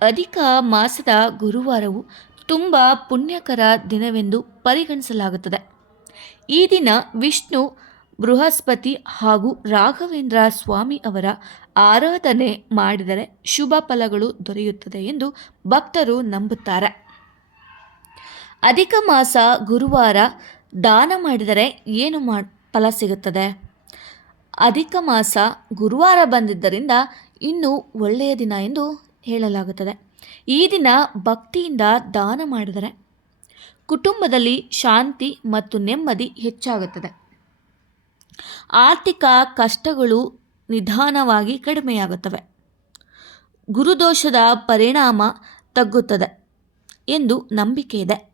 ಅಧಿಕ ಮಾಸದ ಗುರುವಾರವು ತುಂಬ ಪುಣ್ಯಕರ ದಿನವೆಂದು ಪರಿಗಣಿಸಲಾಗುತ್ತದೆ. ಈ ದಿನ ವಿಷ್ಣು, ಬೃಹಸ್ಪತಿ ಹಾಗೂ ರಾಘವೇಂದ್ರ ಸ್ವಾಮಿ ಅವರ ಆರಾಧನೆ ಮಾಡಿದರೆ ಶುಭ ಫಲಗಳು ದೊರೆಯುತ್ತದೆ ಎಂದು ಭಕ್ತರು ನಂಬುತ್ತಾರೆ. ಅಧಿಕ ಮಾಸ ಗುರುವಾರ ದಾನ ಮಾಡಿದರೆ ಏನು ಫಲ ಸಿಗುತ್ತದೆ? ಅಧಿಕ ಮಾಸ ಗುರುವಾರ ಬಂದಿದ್ದರಿಂದ ಇನ್ನೂ ಒಳ್ಳೆಯ ದಿನ ಎಂದು ಹೇಳಲಾಗುತ್ತದೆ. ಈ ದಿನ ಭಕ್ತಿಯಿಂದ ದಾನ ಮಾಡಿದರೆ ಕುಟುಂಬದಲ್ಲಿ ಶಾಂತಿ ಮತ್ತು ನೆಮ್ಮದಿ ಹೆಚ್ಚಾಗುತ್ತದೆ. ಆರ್ಥಿಕ ಕಷ್ಟಗಳು ನಿಧಾನವಾಗಿ ಕಡಿಮೆಯಾಗುತ್ತವೆ. ಗುರುದೋಷದ ಪರಿಣಾಮ ತಗ್ಗುತ್ತದೆ ಎಂದು ನಂಬಿಕೆ ಇದೆ.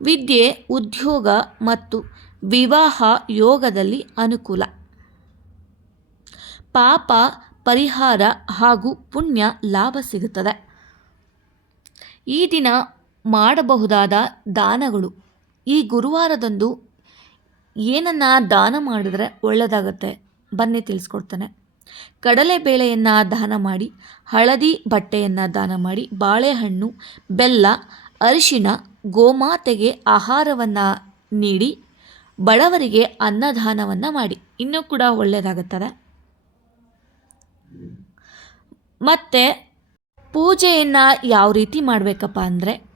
ವಿದ್ಯೆ, ಉದ್ಯೋಗ ಮತ್ತು ವಿವಾಹ ಯೋಗದಲ್ಲಿ ಅನುಕೂಲ. ಪಾಪ ಪರಿಹಾರ ಹಾಗೂ ಪುಣ್ಯ ಲಾಭ ಸಿಗುತ್ತದೆ. ಈ ದಿನ ಮಾಡಬಹುದಾದ ದಾನಗಳು. ಈ ಗುರುವಾರದಂದು ಏನನ್ನು ದಾನ ಮಾಡಿದರೆ ಒಳ್ಳೆಯದಾಗುತ್ತೆ ಬನ್ನಿ ತಿಳಿಸ್ಕೊಡ್ತೇನೆ. ಕಡಲೆಬೇಳೆಯನ್ನು ದಾನ ಮಾಡಿ, ಹಳದಿ ಬಟ್ಟೆಯನ್ನು ದಾನ ಮಾಡಿ, ಬಾಳೆಹಣ್ಣು, ಬೆಲ್ಲ, ಅರಿಶಿಣ, ಗೋಮಾತೆಗೆ ಆಹಾರವನ್ನು ನೀಡಿ, ಬಡವರಿಗೆ ಅನ್ನದಾನವನ್ನು ಮಾಡಿ, ಇನ್ನೂ ಕೂಡ ಒಳ್ಳೆಯದಾಗುತ್ತದೆ. ಮತ್ತು ಪೂಜೆಯನ್ನು ಯಾವ ರೀತಿ ಮಾಡಬೇಕಪ್ಪ ಅಂದರೆ,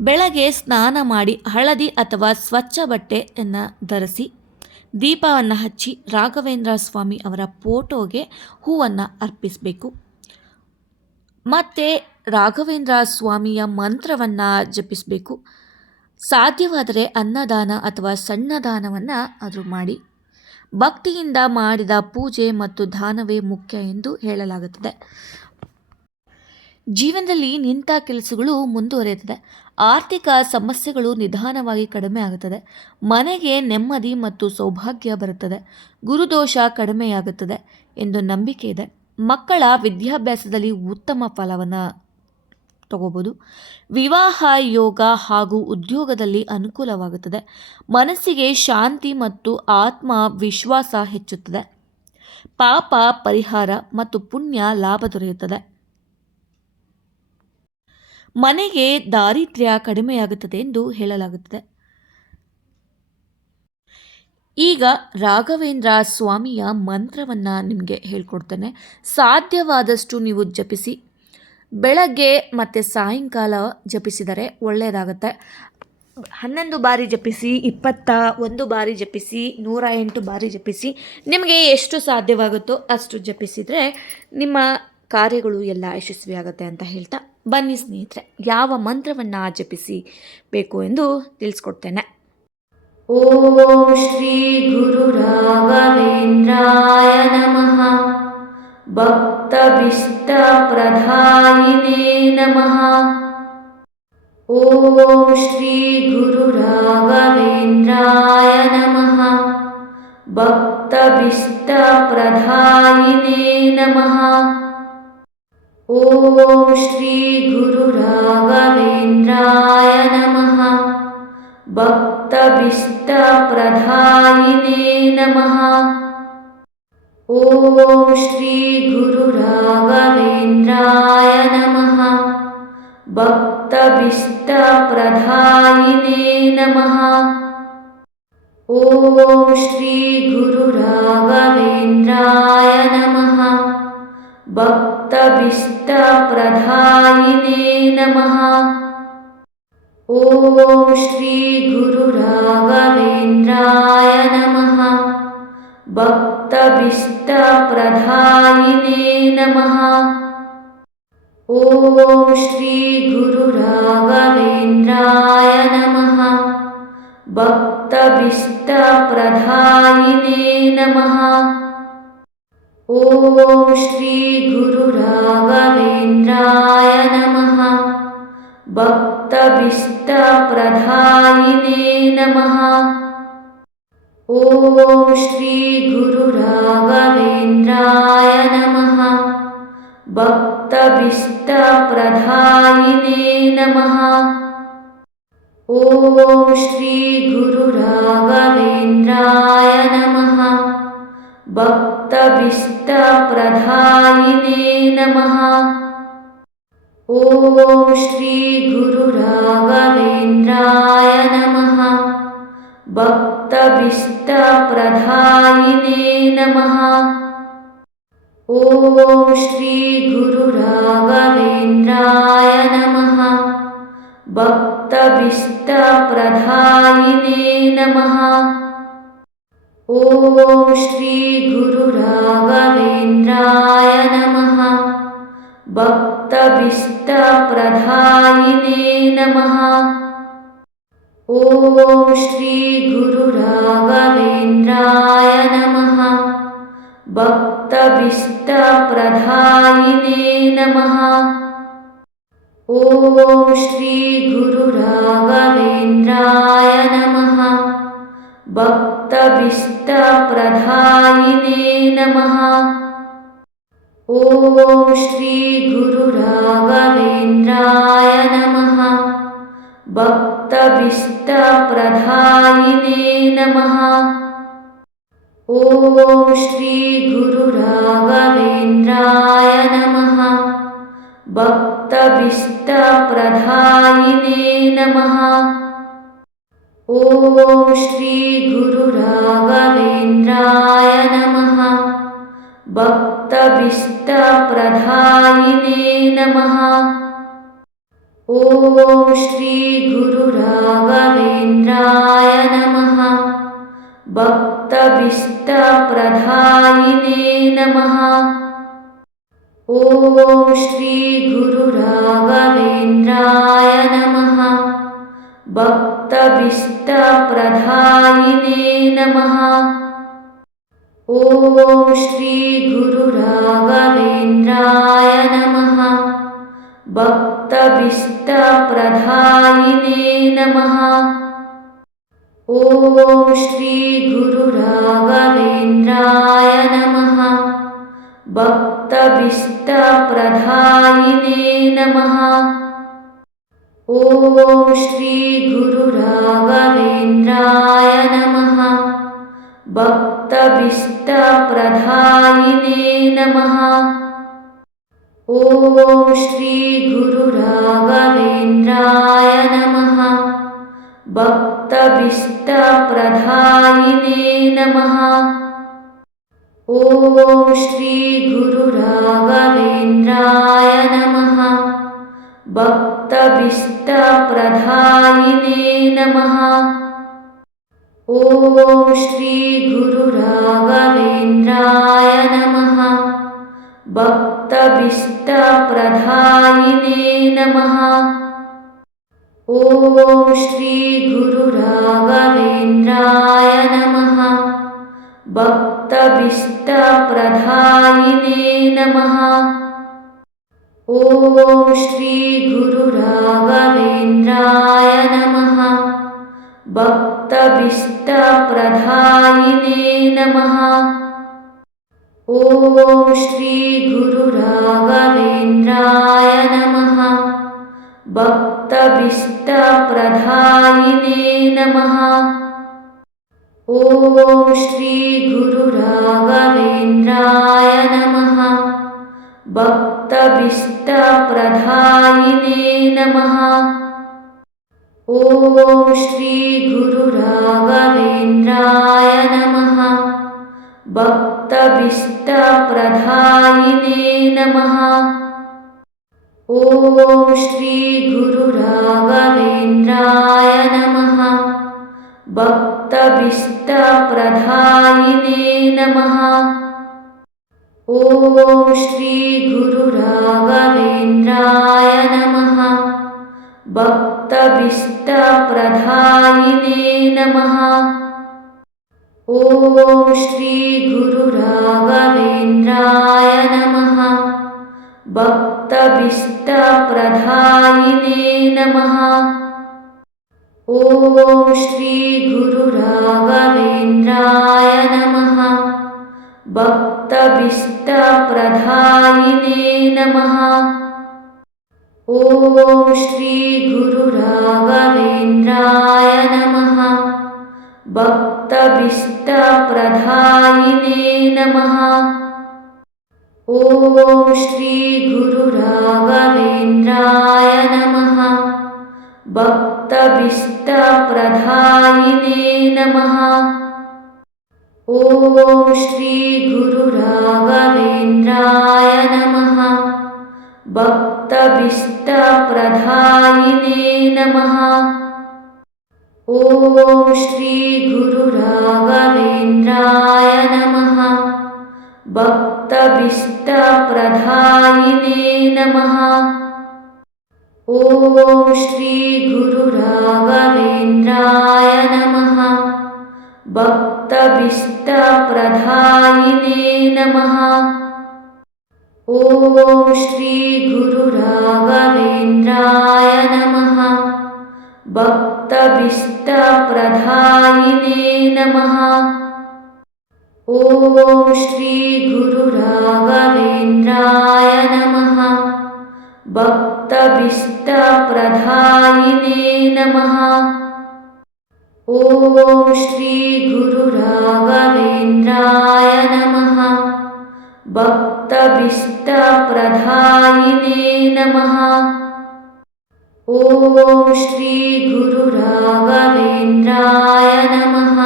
ಬೆಳಗ್ಗೆ ಸ್ನಾನ ಮಾಡಿ ಹಳದಿ ಅಥವಾ ಸ್ವಚ್ಛ ಬಟ್ಟೆಯನ್ನು ಧರಿಸಿ ದೀಪವನ್ನು ಹಚ್ಚಿ ರಾಘವೇಂದ್ರ ಸ್ವಾಮಿ ಅವರ ಫೋಟೋಗೆ ಹೂವನ್ನು ಅರ್ಪಿಸಬೇಕು. ಮತ್ತು ರಾಘವೇಂದ್ರ ಸ್ವಾಮಿಯ ಮಂತ್ರವನ್ನು ಜಪಿಸಬೇಕು. ಸಾಧ್ಯವಾದರೆ ಅನ್ನದಾನ ಅಥವಾ ಸಣ್ಣ ದಾನವನ್ನು ಆದರೂ ಮಾಡಿ. ಭಕ್ತಿಯಿಂದ ಮಾಡಿದ ಪೂಜೆ ಮತ್ತು ದಾನವೇ ಮುಖ್ಯ ಎಂದು ಹೇಳಲಾಗುತ್ತದೆ. ಜೀವನದಲ್ಲಿ ನಿಂತ ಕೆಲಸಗಳು ಮುಂದುವರಿಯುತ್ತದೆ. ಆರ್ಥಿಕ ಸಮಸ್ಯೆಗಳು ನಿಧಾನವಾಗಿ ಕಡಿಮೆ ಆಗುತ್ತದೆ. ಮನೆಗೆ ನೆಮ್ಮದಿ ಮತ್ತು ಸೌಭಾಗ್ಯ ಬರುತ್ತದೆ. ಗುರುದೋಷ ಕಡಿಮೆಯಾಗುತ್ತದೆ ಎಂದು ನಂಬಿಕೆ ಇದೆ. ಮಕ್ಕಳ ವಿದ್ಯಾಭ್ಯಾಸದಲ್ಲಿ ಉತ್ತಮ ಫಲವನ್ನು ತಗೋಬೋದು. ವಿವಾಹ ಯೋಗ ಹಾಗೂ ಉದ್ಯೋಗದಲ್ಲಿ ಅನುಕೂಲವಾಗುತ್ತದೆ. ಮನಸ್ಸಿಗೆ ಶಾಂತಿ ಮತ್ತು ಆತ್ಮವಿಶ್ವಾಸ ಹೆಚ್ಚುತ್ತದೆ. ಪಾಪ ಪರಿಹಾರ ಮತ್ತು ಪುಣ್ಯ ಲಾಭ ದೊರೆಯುತ್ತದೆ. ಮನೆಗೆ ದಾರಿದ್ರ್ಯ ಕಡಿಮೆಯಾಗುತ್ತದೆ ಎಂದು ಹೇಳಲಾಗುತ್ತದೆ. ಈಗ ರಾಘವೇಂದ್ರ ಸ್ವಾಮಿಯ ಮಂತ್ರವನ್ನು ನಿಮಗೆ ಹೇಳ್ಕೊಡ್ತೇನೆ. ಸಾಧ್ಯವಾದಷ್ಟು ನೀವು ಜಪಿಸಿ. ಬೆಳಗ್ಗೆ ಮತ್ತು ಸಾಯಂಕಾಲ ಜಪಿಸಿದರೆ ಒಳ್ಳೆಯದಾಗುತ್ತೆ. 11 ಬಾರಿ ಜಪಿಸಿ, 21 ಬಾರಿ ಜಪಿಸಿ, 108 ಬಾರಿ ಜಪಿಸಿ. ನಿಮಗೆ ಎಷ್ಟು ಸಾಧ್ಯವಾಗುತ್ತೋ ಅಷ್ಟು ಜಪಿಸಿದರೆ ನಿಮ್ಮ ಕಾರ್ಯಗಳು ಎಲ್ಲ ಯಶಸ್ವಿಯಾಗುತ್ತೆ ಅಂತ ಹೇಳ್ತಾ, ಬನ್ನಿ ಸ್ನೇಹಿತರೆ, ಯಾವ ಮಂತ್ರವನ್ನು ಜಪಿಸಬೇಕು ಎಂದು ತಿಳಿಸ್ಕೊಡ್ತೇನೆ. ಓಂ ಶ್ರೀ ಗುರು ರಾಘವೇಂದ್ರಾಯ ನಮಃ. ಭಕ್ತಭಿಷ್ಟ ಪ್ರಧಾಯಿನೇ ನಮಃ. ಓಂ ಶ್ರೀ ಗುರು ರಾಘವೇಂದ್ರಾಯ ನಮಃ. ಭಕ್ತಭಿಷ್ಟ ಪ್ರಧಾಯಿನೇ ನಮಃ. ಓಂ ಶ್ರೀ ಗುರು ರಾಘವೇಂದ್ರಾಯ ನಮಃ. ಭಕ್ತಭಿಷ್ಟ ಪ್ರಧಾಯಿನೇ ನಮಃ. ಓಂ ಶ್ರೀ ಗುರು ರಾಘವೇಂದ್ರಾಯ ನಮಃ. ಭಕ್ತಭಿಷ್ಟ ಪ್ರಧಾಯಿನೇ ನಮಃ. ಓಂ ಶ್ರೀ ಗುರು ರಾಘವೇಂದ್ರಾಯ ನಮಃ. ಭಕ್ತಭಿಷ್ಟ ಪ್ರಧಾಯಿನೇ ನಮಃ. ಓಂ ಶ್ರೀ ಗುರು ರಾಘವೇಂದ್ರಾಯ ನಮಃ. ಭಕ್ತಭಿಷ್ಟ ಪ್ರಧಾಯಿನೇ ನಮಃ. ಓಂ ಶ್ರೀ ಗುರು ರಾಘವೇಂದ್ರಾಯ ನಮಃ. ಭಕ್ತಭಿಷ್ಟ ಪ್ರಧಾಯಿನೇ ನಮಃ. ಓಂ ಶ್ರೀ ಗುರು ರಾಘವೇಂದ್ರಾಯ ನಮಃ. ಭಕ್ತಭಿಷ್ಟ ಪ್ರಧಾಯಿನೇ ನಮಃ. ಓಂ ಶ್ರೀ ಗುರು ರಾಘವೇಂದ್ರಾಯ ನಮಃ. ಭಕ್ತಭಿಷ್ಟ ಪ್ರಧಾಯಿನೇ ನಮಃ. ಓಂ ಶ್ರೀ ಗುರು ರಾಘವೇಂದ್ರಾಯ ನಮಃ. ಭಕ್ತಭಿಷ್ಟ ಪ್ರಧಾಯಿನೇ नमः। ॐ श्री गुरु राघवेन्द्राय नमः। भक्तभीष्टप्रदायिने नमः। ॐ श्री गुरु राघवेन्द्राय नमः। भक्तभीष्टप्रदायिने नमः। ॐ श्री गुरु राघवेन्द्राय नमः। भक्तभीष्टप्रदायिने नमः। ॐ श्री गुरु राघवेन्द्राय नमः। भक्तभीष्टप्रदायिने नमः। ॐ श्री गुरु राघवेन्द्राय नमः। भक्तभीष्टप्रदायिने नमः। ॐ श्री गुरु राघवेन्द्राय नमः। भक्तभीष्टप्रदायिने नमः। ॐ श्री गुरु राघवेन्द्राय नमः। भक्तभीष्टप्रदायिने नमः। ॐ श्री गुरु राघवेन्द्राय नमः। भक्तभीष्टप्रदायिने नमः। ॐ श्री गुरु राघवेन्द्राय नमः। भक्तभीष्टप्रदायिने नमः। ॐ श्री गुरु राघवेन्द्राय नमः। भक्तभीष्टप्रदायिने नमः। ॐ श्री गुरु राघवेन्द्राय नमः। भक्तभीष्टप्रदायिने नमः। ॐ श्री गुरु राघवेन्द्राय नमः। भक्तभीष्टप्रदायिने नमः। ॐ श्री गुरु राघवेन्द्राय नमः। भक्तभीष्टप्रदायिने नमः। ॐ श्री गुरु राघवेन्द्राय नमः। भक्तभीष्टप्रदायिने नमः। ॐ श्री गुरु राघवेन्द्राय नमः। भक्तभीष्टप्रदायिने नमः। ॐ श्री गुरु राघवेन्द्राय नमः। भक्तभीष्टप्रदायिने नमः। ॐ श्री गुरु राघवेन्द्राय नमः। भक्तभीष्टप्रदायिने नमः। ॐ श्री गुरु राघवेन्द्राय नमः। भक्तभीष्टप्रदायिने नमः। ॐ श्री गुरु राघवेन्द्राय नमः। भक्तभीष्टप्रदायिने नमः। ॐ श्री गुरु राघवेन्द्राय नमः। भक्तभीष्टप्रदायिने नमः। ॐ श्री गुरु राघवेन्द्राय नमः। भक्तभीष्टप्रदायिने नमः। ॐ श्री गुरु राघवेन्द्राय नमः। भक्तभीष्टप्रदायिने नमः। ॐ श्री गुरु राघवेन्द्राय नमः। भक्तभीष्टप्रदायिने नमः। ॐ श्री गुरु राघवेन्द्राय नमः। भक्तभीष्टप्रदायिने नमः। ॐ श्री गुरु राघवेन्द्राय नमः। भक्तभीष्टप्रदायिने नमः। ॐ श्री गुरु राघवेन्द्राय नमः। भक्तभीष्टप्रदायिने नमः। ಓಂ ಶ್ರೀ ಗುರು ರಾಘವೇಂದ್ರಾಯ ನಮಃ. ಭಕ್ತಭಿಷ್ಟ ಪ್ರದಾಯಿನೇ ನಮಃ. ಓಂ ಶ್ರೀ ಗುರು ರಾಘವೇಂದ್ರಾಯ ನಮಃ. ಭಕ್ತಭಿಷ್ಟ ಪ್ರದಾಯಿನೇ ನಮಃ. ಓಂ ಶ್ರೀ ಗುರು ರಾಘವೇಂದ್ರಾಯ ನಮಃ. ಭಕ್ತಭಿಷ್ಟ ಪ್ರದಾಯಿನೇ ನಮಃ. ಓಂ ಶ್ರೀ ಗುರು ರಾಘವೇಂದ್ರಾಯ ನಮಃ. ಭಕ್ತಭಿಷ್ಟ ಪ್ರದಾಯಿನೇ ನಮಃ. ಓಂ ಶ್ರೀ ಗುರು ರಾಘವೇಂದ್ರಾಯ ನಮಃ. ಭಕ್ತಭಿಷ್ಟ ಪ್ರದಾಯಿನೇ ನಮಃ. ಓಂ ಶ್ರೀ ಗುರು ರಾಘವೇಂದ್ರಾಯ ನಮಃ. ಭಕ್ತಭಿಷ್ಟ ಪ್ರದಾಯಿನೇ ನಮಃ. ಓಂ ಶ್ರೀ ಗುರು ರಾಘವೇಂದ್ರಾಯ ನಮಃ. ಭಕ್ತಭಿಷ್ಟ ಪ್ರದಾಯಿನೇ ನಮಃ. ಓಂ ಶ್ರೀ ಗುರು ರಾಘವೇಂದ್ರಾಯ ನಮಃ.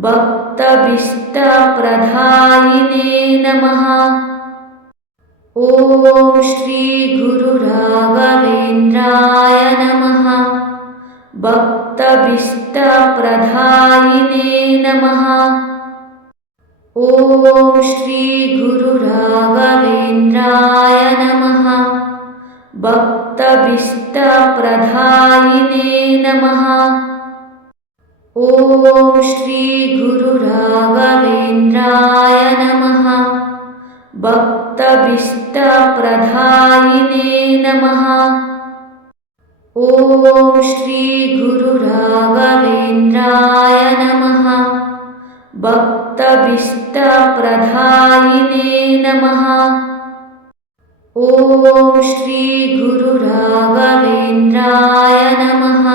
ಭಕ್ತಭಿಷ್ಟ ಪ್ರದಾಯಿನೇ ನಮಃ. ಓಂ ಶ್ರೀ ಗುರು ರಾಘವೇಂದ್ರಾಯ ನಮಃ. ಭಕ್ತಭಿಷ್ಟ ಪ್ರದಾಯಿನೇ ನಮಃ. ಓಂ ಶ್ರೀ ಗುರು ರಾಘವೇಂದ್ರಾಯ ನಮಃ. ಭಕ್ತಭಿಷ್ಟ ಪ್ರದಾಯಿನೇ ನಮಃ. ಓಂ ಶ್ರೀ ಗುರು ರಾಘವೇಂದ್ರಾಯ ನಮಃ. ಭಕ್ತಭಿಷ್ಟ ಪ್ರದಾಯಿನೇ ನಮಃ. ಓಂ ಶ್ರೀ ಗುರು ರಾಘವೇಂದ್ರಾಯ ನಮಃ. ಭಕ್ತಭಿಷ್ಟ ಪ್ರದಾಯಿನೇ ನಮಃ. ಓಂ ಶ್ರೀ ಗುರು ರಾಘವೇಂದ್ರಾಯ ನಮಃ.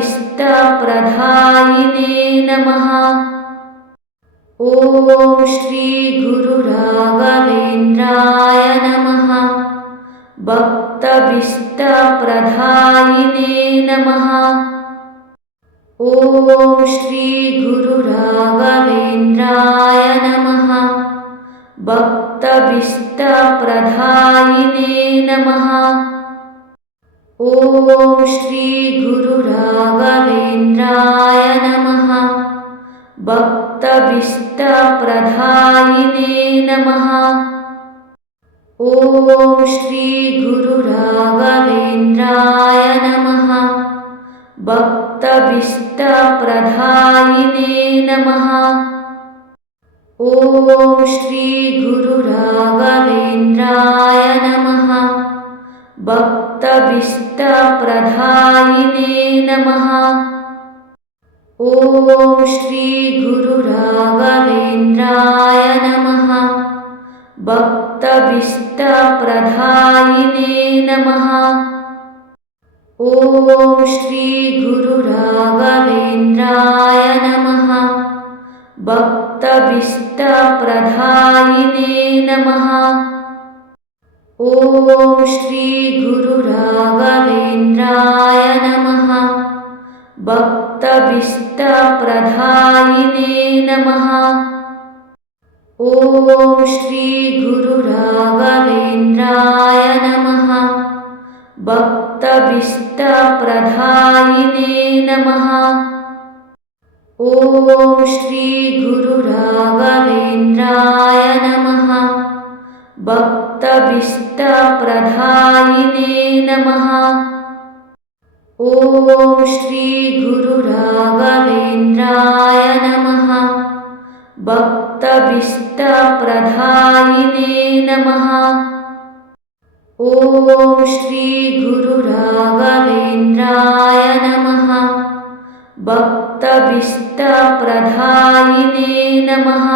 ಭಕ್ತಭಿಷ್ಟ ಪ್ರದಾಯಿನೇ ನಮಃ. ಓಂ ಶ್ರೀ ಗುರು ರಾಘವೇಂದ್ರಾಯ ನಮಃ. ಭಕ್ತಭಿಷ್ಟ ಪ್ರದಾಯಿನೇ ನಮಃ. ಓಂ ಶ್ರೀ ಗುರು ರಾಘವೇಂದ್ರಾಯ ನಮಃ. ಭಕ್ತಭಿಷ್ಟ ಪ್ರದಾಯಿನೇ ನಮಃ. ಓಂ ಶ್ರೀ ಗುರು ರಾಘವೇಂದ್ರಾಯ ನಮಃ. ಭಕ್ತಭಿಷ್ಟ ಪ್ರದಾಯಿನೇ ನಮಃ. ಓಂ ಶ್ರೀ ಗುರು ರಾಘವೇಂದ್ರಾಯ ನಮಃ. ಭಕ್ತಭಿಷ್ಟ ಪ್ರದಾಯಿನೇ ನಮಃ. ಓಂ ಶ್ರೀ ಗುರು ರಾಘವೇಂದ್ರಾಯ ನಮಃ. ಭಕ್ತಭಿಷ್ಟ ಪ್ರದಾಯಿನೇ ನಮಃ. ಓಂ ಶ್ರೀ ಗುರು ರಾಘವೇಂದ್ರಾಯ ನಮಃ. ಭಕ್ತಭಿಷ್ಟ ಪ್ರದಾಯಿನೇ ನಮಃ. ಓಂ ಶ್ರೀ ಗುರು ರಾಘವೇಂದ್ರಾಯ ನಮಃ. ಭಕ್ತಭಿಷ್ಟ ಪ್ರದಾಯಿನೇ ನಮಃ. ಓಂ ಶ್ರೀ ಗುರು ರಾಘವೇಂದ್ರಾಯ ನಮಃ. ಭಕ್ತಭಿಷ್ಟ ಪ್ರದಾಯಿನೇ ನಮಃ. ಓಂ ಶ್ರೀ ಗುರು ರಾಘವೇಂದ್ರಾಯ ನಮಃ. ಭಕ್ತಭಿಷ್ಟ ಪ್ರದಾಯಿನೇ ನಮಃ. ಓಂ ಶ್ರೀ ಗುರು ರಾಘವೇಂದ್ರಾಯ ನಮಃ. ಭಕ್ತಭಿಷ್ಟ ಪ್ರದಾಯಿನೇ ನಮಃ. ಓಂ ಶ್ರೀ ಗುರು ರಾಘವೇಂದ್ರಾಯ ನಮಃ. ಭಕ್ತಭಿಷ್ಟ ಪ್ರದಾಯಿನೇ ನಮಃ. ಓಂ ಶ್ರೀ ಗುರು ರಾಘವೇಂದ್ರಾಯ ನಮಃ. ಭಕ್ತಭಿಷ್ಟ ಪ್ರದಾಯಿನೇ ನಮಃ.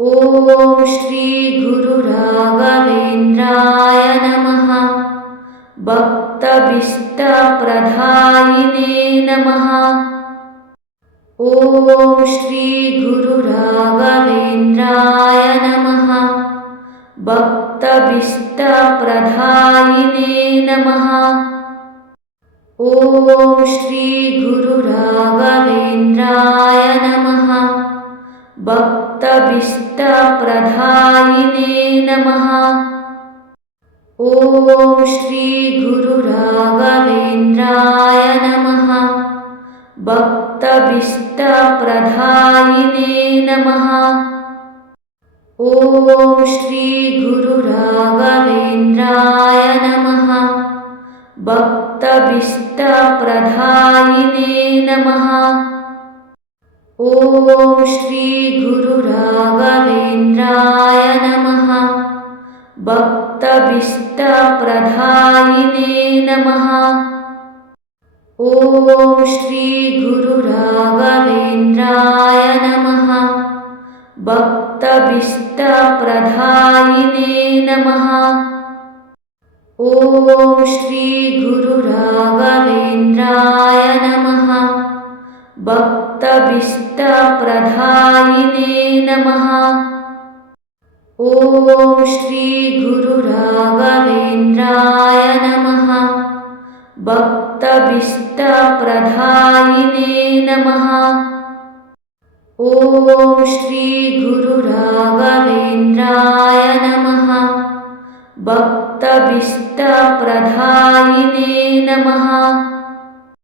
ಓಂ ಶ್ರೀ ಗುರು ರಾಘವೇಂದ್ರಾಯ ನಮಃ. ಭಕ್ತಭಿಷ್ಟ ಪ್ರದಾಯಿನೇ ನಮಃ. ॐ श्री गुरु राघवेन्द्राय नमः। भक्तभीष्टप्रदायिने नमः। ॐ श्री गुरु राघवेन्द्राय नमः। भक्तभीष्टप्रदायिने नमः। ॐ श्री गुरु राघवेन्द्राय नमः। भक्तभीष्टप्रदायिने नमः। ॐ श्री गुरु राघवेन्द्राय नमः। भक्तभीष्टप्रदायिने नमः। ॐ श्री गुरु राघवेन्द्राय नमः। भक्तभीष्टप्रदायिने नमः। ॐ श्री गुरु राघवेन्द्राय नमः। भक्तभीष्टप्रदायिने नमः। ॐ श्री गुरु राघवेन्द्राय नमः। भक्तभीष्टप्रदायिने नमः। ॐ श्री गुरु राघवेन्द्राय नमः। भक्तभीष्टप्रदायिने नमः। ॐ श्री गुरु राघवेन्द्राय नमः। भक्तभीष्टप्रदायिने नमः। ॐ श्री गुरु राघवेन्द्राय नमः। भक्तभीष्टप्रदायिने नमः। ॐ श्री गुरु राघवेन्द्राय नमः। भक्तभीष्टप्रदायिने नमः। ॐ श्री गुरु राघवेन्द्राय नमः। ॐ श्री गुरु राघवेन्द्राय नमः। भक्तभीष्टप्रदायिने नमः।